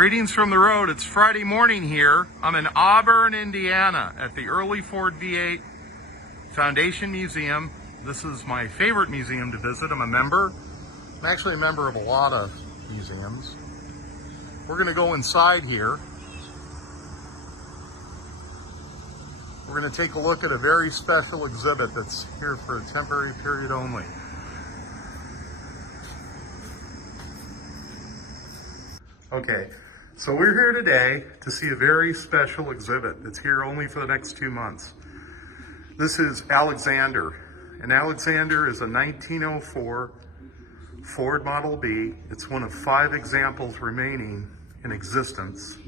Greetings from the road. It's Friday morning here. I'm in Auburn, Indiana at the Early Ford V8 Foundation Museum. This is my favorite museum to visit. I'm actually a member of a lot of museums. We're going to go inside here. We're going to take a look at a very special exhibit that's here for a temporary period only. Okay, so we're here today to see a very special exhibit that's here only for the next 2 months. This is Alexander, and Alexander is a 1904 Ford Model B. It's one of 5 examples remaining in existence.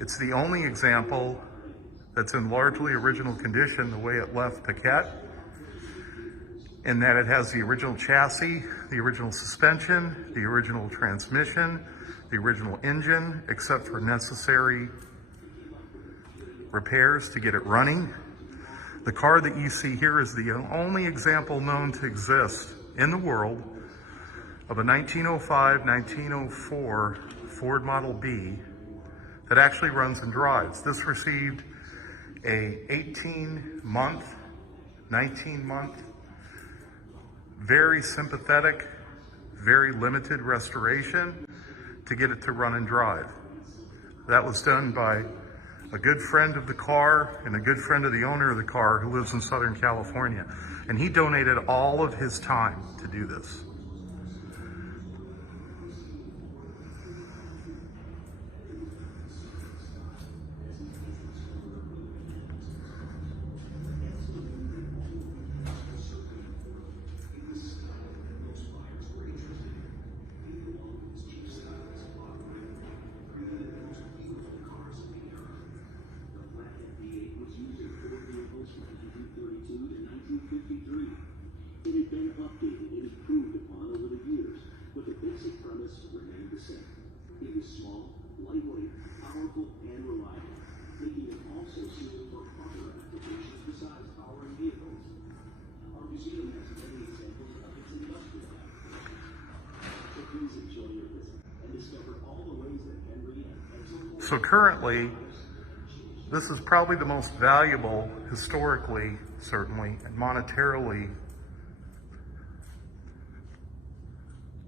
It's the only example that's in largely original condition the way it left Paquette, in that it has the original chassis, the original suspension, the original transmission, the original engine, except for necessary repairs to get it running. The car that you see here is the only example known to exist in the world of a 1905-1904 Ford Model B that actually runs and drives. This received a 18-month, 19-month, very sympathetic, very limited restoration to get it to run and drive. That was done by a good friend of the car and a good friend of the owner of the car who lives in Southern California. And he donated all of his time to do this. So currently, this is probably the most valuable, historically, certainly, and monetarily,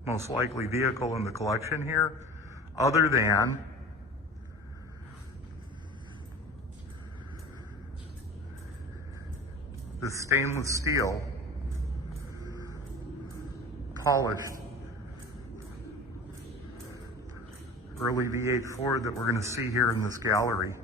most likely vehicle in the collection here, other than this stainless steel, polished, early V8 Ford that we're going to see here in this gallery.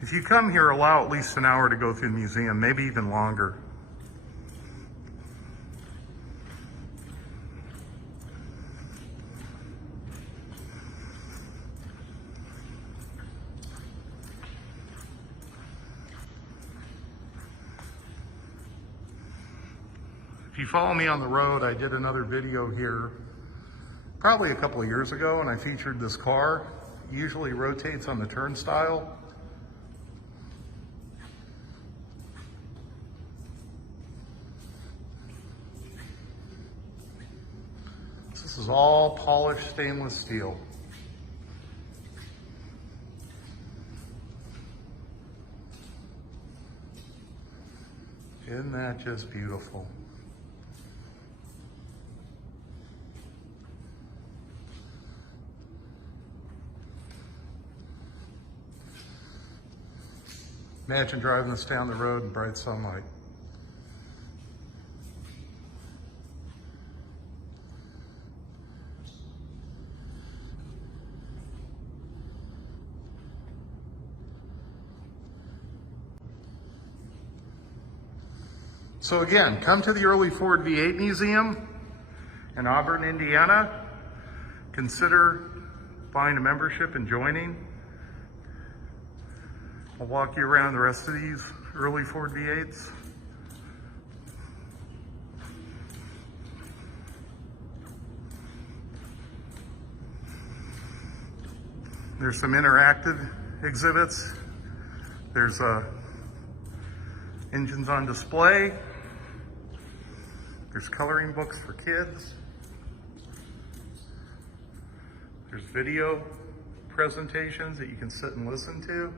If you come here, allow at least an hour to go through the museum, maybe even longer. If you follow me on the road, I did another video here probably a couple of years ago, and I featured this car. It usually rotates on the turnstile. This is all polished stainless steel. Isn't that just beautiful? Imagine driving this down the road in bright sunlight. So again, come to the Early Ford V8 Museum in Auburn, Indiana. Consider buying a membership and joining. I'll walk you around the rest of these early Ford V8s. There's some interactive exhibits. There's a Engines on display. There's coloring books for kids. There's video presentations that you can sit and listen to.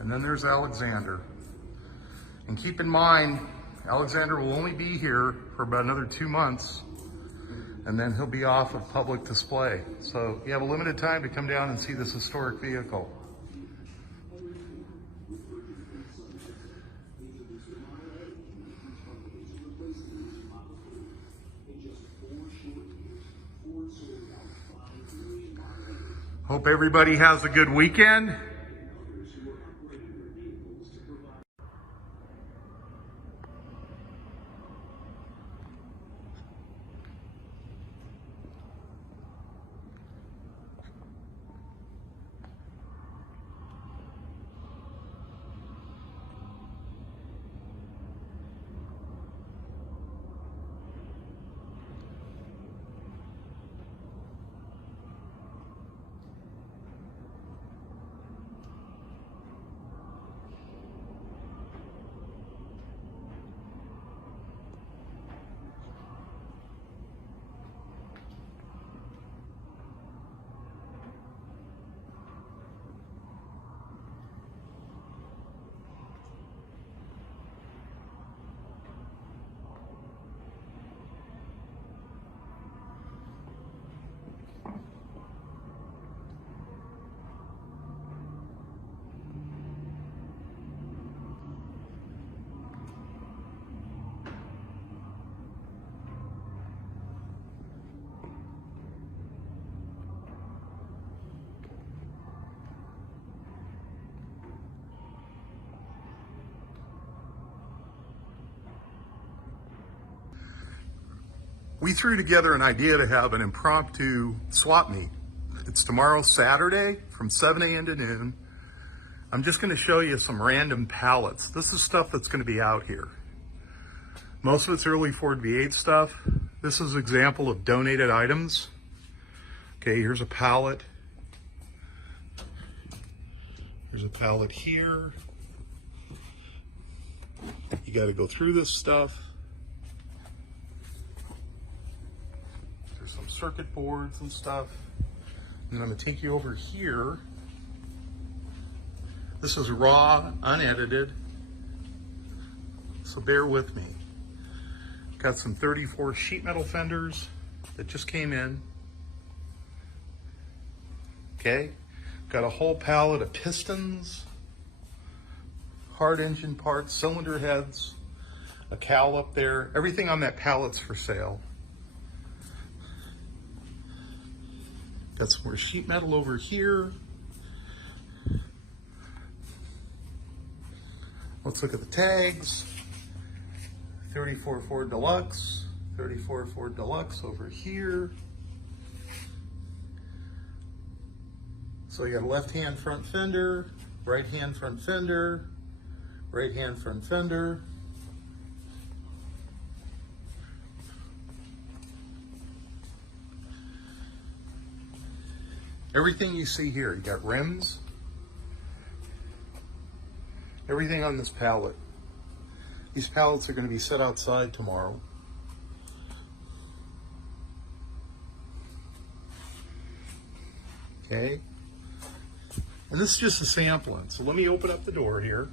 And then there's Alexander. And keep in mind, Alexander will only be here for about another 2 months, and then he'll be off of public display. So you have a limited time to come down and see this historic vehicle. Hope everybody has a good weekend. We threw together an idea to have an impromptu swap meet. It's tomorrow, Saturday, from 7 a.m. to noon. I'm just going to show you some random pallets. This is stuff that's going to be out here. Most of it's early Ford V8 stuff. This is an example of donated items. Okay, here's a pallet. Here's a pallet here. You got to go through this stuff. There's some circuit boards and stuff. And I'm going to take you over here. This is raw, unedited, so bear with me. Got some 34 sheet metal fenders that just came in. Okay, got a whole pallet of pistons, hard engine parts, cylinder heads, a cowl up there. Everything on that pallet's for sale. Got some more sheet metal over here. Let's look at the tags. 34 Ford Deluxe, 34 Ford Deluxe over here. So you got a left-hand front fender, right-hand front fender, right-hand front fender. Everything you see here, you got rims, everything on this pallet. These pallets are going to be set outside tomorrow. Okay, and this is just a sampling. So let me open up the door here.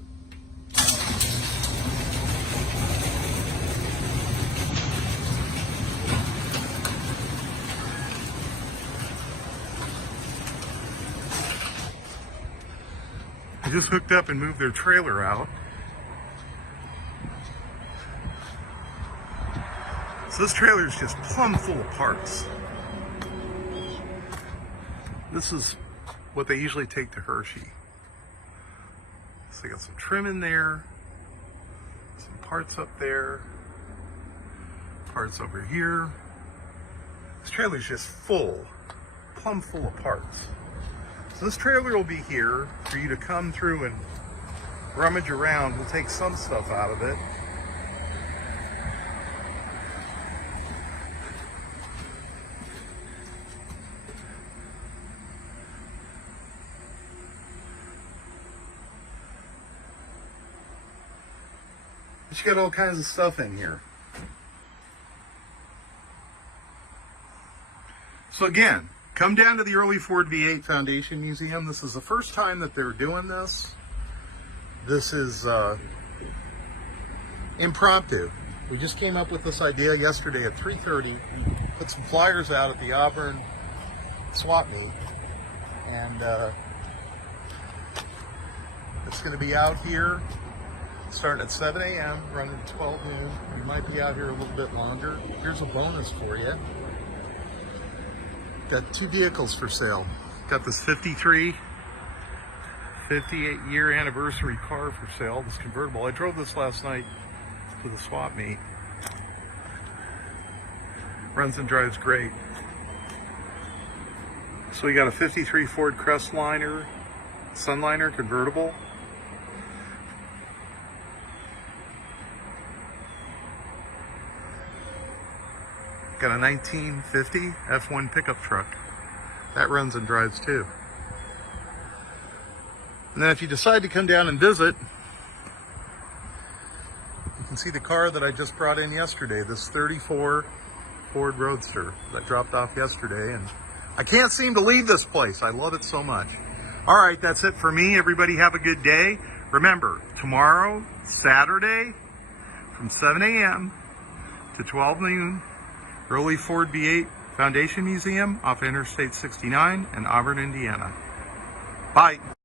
I just hooked up and moved their trailer out. So this trailer is just plumb full of parts. This is what they usually take to Hershey. So you got some trim in there, some parts up there, parts over here. This trailer is just full, plumb full of parts. So this trailer will be here for you to come through and rummage around. We'll take some stuff out of it. But you got all kinds of stuff in here. So again, come down to the early Ford V8 Foundation Museum. This is the first time that they're doing this. This is impromptu. We just came up with this idea yesterday at 3:30. Put some flyers out at the Auburn swap meet. And it's going to be out here starting at 7 a.m., running to 12 noon. We might be out here a little bit longer. Here's a bonus for you. Got two vehicles for sale. Got this 58-year anniversary car for sale, this convertible. I drove this last night to the swap meet. Runs and drives great. So we got a 53 Ford Crestliner, Sunliner convertible. Got a 1950 F1 pickup truck. That runs and drives too. And then if you decide to come down and visit, you can see the car that I just brought in yesterday, this 34 Ford Roadster that dropped off yesterday. And I can't seem to leave this place. I love it so much. All right, that's it for me. Everybody have a good day. Remember, tomorrow, Saturday, from 7 a.m. to 12 noon, early Ford V8 Foundation Museum off Interstate 69 in Auburn, Indiana. Bye.